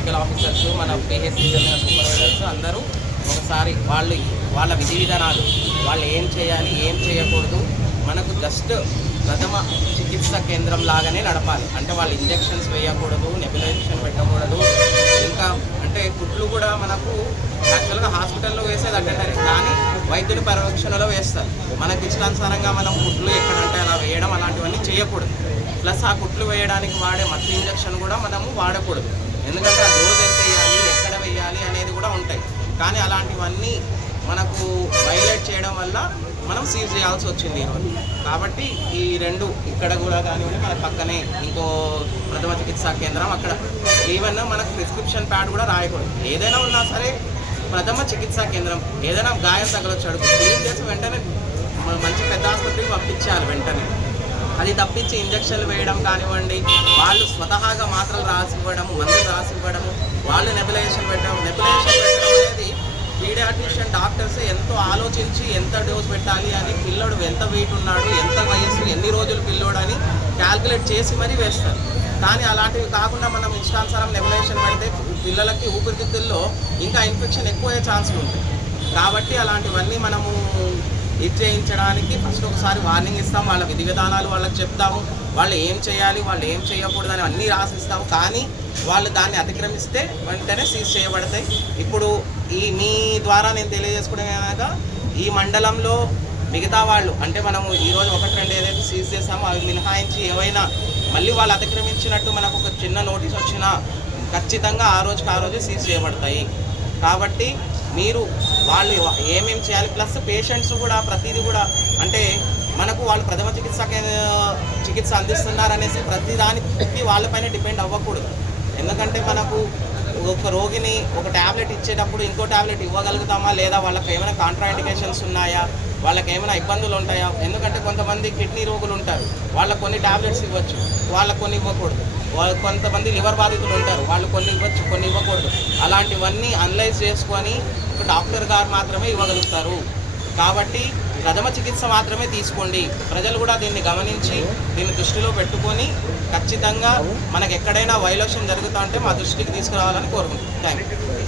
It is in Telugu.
మెడికల్ ఆఫీసర్స్, మన పిహెచ్సి చెందిన సూపర్వైజర్స్ అందరూ ఒకసారి వాళ్ళ విధి విధానాలు, వాళ్ళు ఏం చేయాలి ఏం చేయకూడదు, మనకు జస్ట్ ప్రథమ చికిత్స కేంద్రం లాగానే నడపాలి. అంటే వాళ్ళు ఇంజెక్షన్స్ వేయకూడదు, నెబులైజేషన్ పెట్టకూడదు. ఇంకా అంటే కుట్లు కూడా మనకు యాక్చువల్గా హాస్పిటల్లో వేసేది అటెండర్, కానీ వైద్యుడి పర్యవేక్షణలో వేస్తారు. మనకి ఇష్టానుసారంగా మనం కుట్లు ఎక్కడంటే అలా వేయడం అలాంటివన్నీ చేయకూడదు. ప్లస్ ఆ కుట్లు వేయడానికి వాడే మత్తు ఇంజెక్షన్ కూడా మనము వాడకూడదు. ఎందుకంటే ఆ డోస్ ఎంత వేయాలి, ఎక్కడ వేయాలి అనేది కూడా ఉంటాయి. కానీ అలాంటివన్నీ మనకు వైలేట్ చేయడం వల్ల మనం సీజ్ చేయాల్సి వచ్చింది ఈరోజు. కాబట్టి ఈ రెండు ఇక్కడ కూడా కానివ్వండి, మన పక్కనే ఇంకో ప్రథమ చికిత్సా కేంద్రం, అక్కడ ఈవెన్ మనకు ప్రిస్క్రిప్షన్ ప్యాడ్ కూడా రాయకూడదు. ఏదైనా ఉన్నా సరే ప్రథమ చికిత్సా కేంద్రం, ఏదైనా గాయం తగలొచ్చాడు క్లీన్ చేసి వెంటనే మంచి పెద్ద ఆసుపత్రికి పంపించాలి వెంటనే. అది తప్పించి ఇంజక్షన్లు వేయడం కానివ్వండి, వాళ్ళు స్వతహాగా మాత్రలు రాసివ్వడము, మందులు రాసివ్వడము, వాళ్ళు నెబులైజేషన్ పెట్టడం అనేది పీడియాట్రిషియన్ డాక్టర్స్ ఎంతో ఆలోచించి ఎంత డోస్ పెట్టాలి అని, పిల్లోడు ఎంత వెయిట్ ఉన్నాడు, ఎంత వయసు, ఎన్ని రోజులు పిల్లోడు అని క్యాల్కులేట్ చేసి మరీ వేస్తారు. కానీ అలాంటివి కాకుండా మనం ఇష్టానుసారం నెబులైజేషన్ పెడితే పిల్లలకి ఊపిరితిత్తుల్లో ఇంకా ఇన్ఫెక్షన్ ఎక్కువయ్యే ఛాన్సులు ఉంటాయి. కాబట్టి అలాంటివన్నీ మనము చేయించడానికి ఫస్ట్ ఒకసారి వార్నింగ్ ఇస్తాం, వాళ్ళ విధి విధానాలు వాళ్ళకి చెప్తాము, వాళ్ళు ఏం చేయాలి వాళ్ళు ఏం చేయకూడదు అని అన్నీ రాసిస్తాము. కానీ వాళ్ళు దాన్ని అతిక్రమిస్తే వెంటనే సీజ్ చేయబడతాయి. ఇప్పుడు మీ ద్వారా నేను తెలియజేసుకునేలాగా ఈ మండలంలో మిగతా వాళ్ళు అంటే మనము ఈరోజు 1-2 ఏదైతే సీజ్ చేస్తామో అవి మినహాయించి ఏవైనా మళ్ళీ వాళ్ళు అతిక్రమించినట్టు మనకు ఒక చిన్న నోటీస్ వచ్చినా ఖచ్చితంగా ఆ రోజు సీజ్ చేయబడతాయి. కాబట్టి మీరు వాళ్ళు ఏమేమి చేయాలి, ప్లస్ పేషెంట్స్ కూడా ప్రతిదీ కూడా అంటే మనకు వాళ్ళు ప్రథమ చికిత్స అందిస్తున్నారనేసి ప్రతి దానికి వాళ్ళపైన డిపెండ్ అవ్వకూడదు. ఎందుకంటే మనకు ఒక రోగిని ఒక ట్యాబ్లెట్ ఇచ్చేటప్పుడు ఇంకో ట్యాబ్లెట్ ఇవ్వగలుగుతామా లేదా, వాళ్ళకి ఏమైనా కాంట్రాఇండికేషన్స్ ఉన్నాయా, వాళ్ళకి ఏమైనా ఇబ్బందులు ఉంటాయా. ఎందుకంటే కొంతమంది కిడ్నీ రోగులు ఉంటారు, వాళ్ళకు కొన్ని ట్యాబ్లెట్స్ ఇవ్వచ్చు, వాళ్ళకు కొన్ని ఇవ్వకూడదు. కొంతమంది లివర్ బాధితులు ఉంటారు, వాళ్ళు కొన్ని ఇవ్వచ్చు కొన్ని ఇవ్వకూడదు. అలాంటివన్నీ అనలైజ్ చేసుకొని ఒక డాక్టర్ గారు మాత్రమే ఇవ్వగలుగుతారు. కాబట్టి ప్రథమ చికిత్స మాత్రమే తీసుకోండి. ప్రజలు కూడా దీన్ని గమనించి దీన్ని దృష్టిలో పెట్టుకొని ఖచ్చితంగా మనకు ఎక్కడైనా వైలేషన్ జరుగుతూ ఉంటే మా దృష్టికి తీసుకురావాలని కోరుకుంటున్నాం. Thank you.